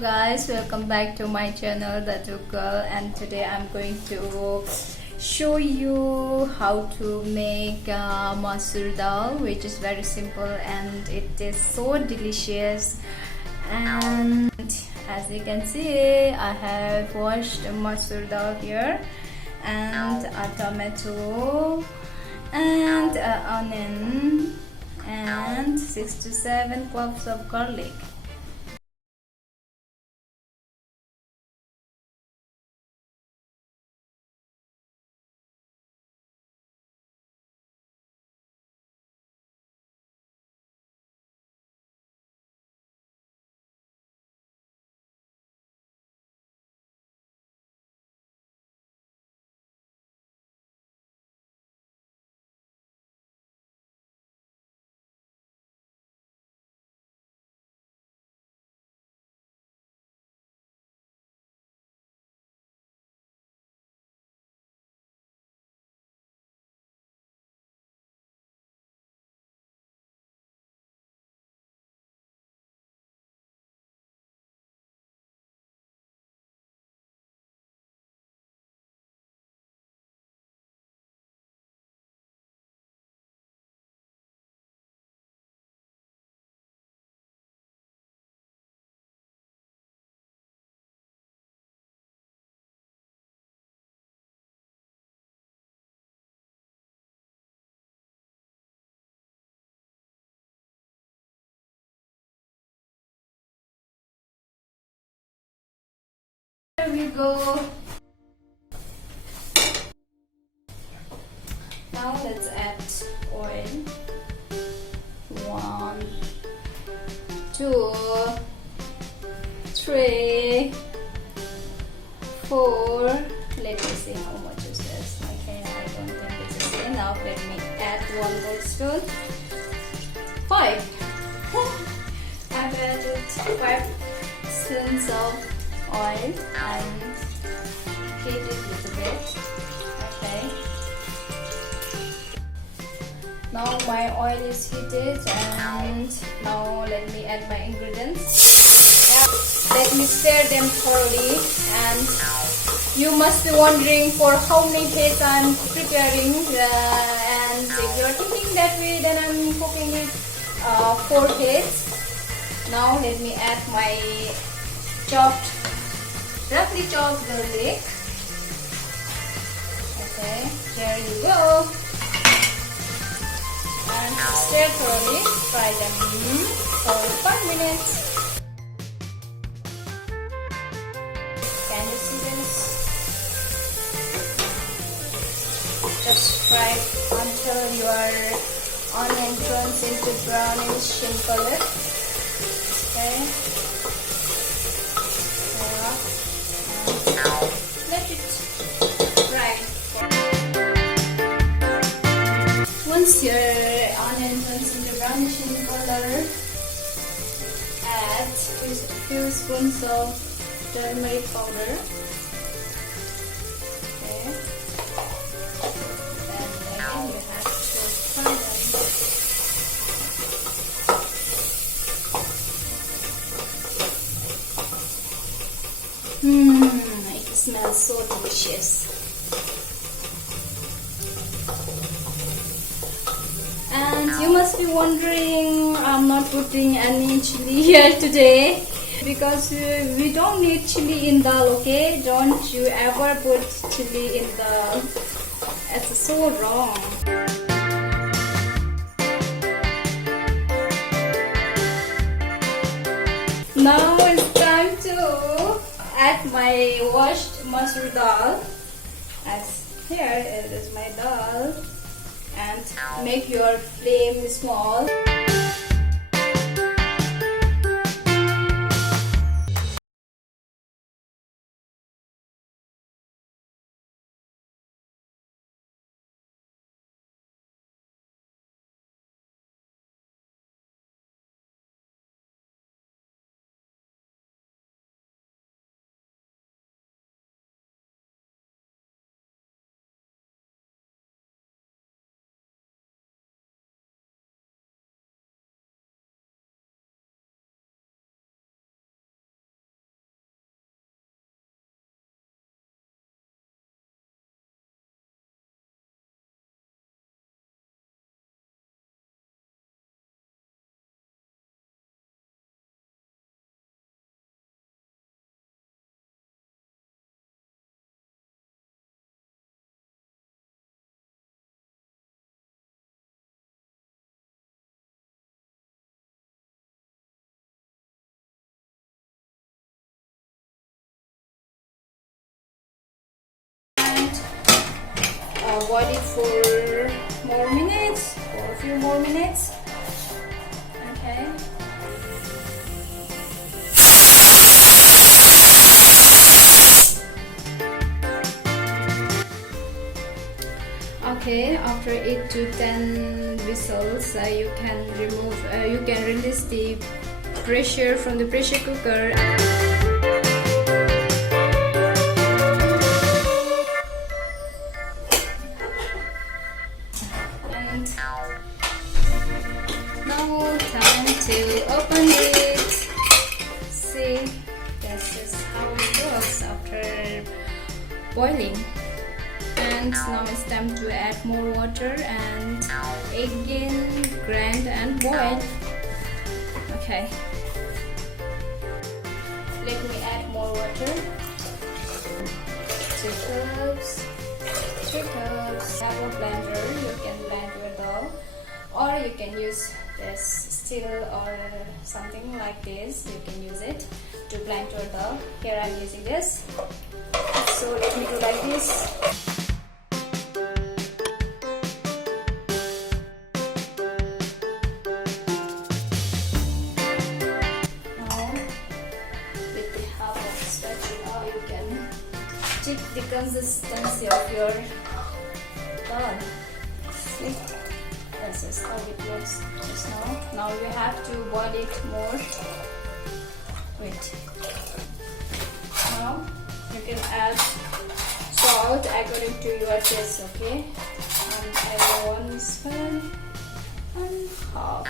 guys, welcome back to my channel, the Druk, and today I'm going to show you how to make Masoor Dal, which is very simple and it is so delicious. And as you can see, I have washed Masoor Dal here, and a tomato and an onion and 6 to 7 cloves of garlic. Here we go. Now let's add oil. 1, 2, 3, 4. Let me see how much is this. Okay, I don't think this is enough. Let me add 1 tablespoon. 5. I've added 5 spoons of oil and heat it a little bit. Okay. Now my oil is heated, and now let me add my ingredients. Yeah. Let me stir them thoroughly, and you must be wondering for how many plates I'm preparing, and if you're thinking that way, then I'm cooking it 4 plates. Now let me add my roughly chopped garlic. Okay, here you go. And stir thoroughly. Fry them for 5 minutes. Can you see this? Just fry until your onion turns into brownish in color. Okay. Let it fry. Once your onion turns into brownish in color, add a few spoons of turmeric powder. Okay. And again you have to fry them. It smells so delicious. And you must be wondering, I'm not putting any chili here today because we don't need chili in dal, okay? Don't you ever put chili in dal. It's so wrong. Now it's time to add my washed Masoor Dal. As here it is my dal, and make your flame small. boil it for more minutes, for a few more minutes. Okay. Okay, after 8 to 10 whistles, you can release the pressure from the pressure cooker. And now time to open it. See, this is how it looks after boiling. And now it's time to add more water and again grind and boil. Okay, let me add more water. 2 cups, 3 cups. Have a blender, you can blend your dal, or you can use this steel or something like this. You can use it to blend your dal. Here I'm using this, so let me do like this. Check the consistency of your dal. See, this is how it looks just now. Now you have to boil it more. Wait. Now you can add salt according to your taste. Okay, and add 1 spoon and half.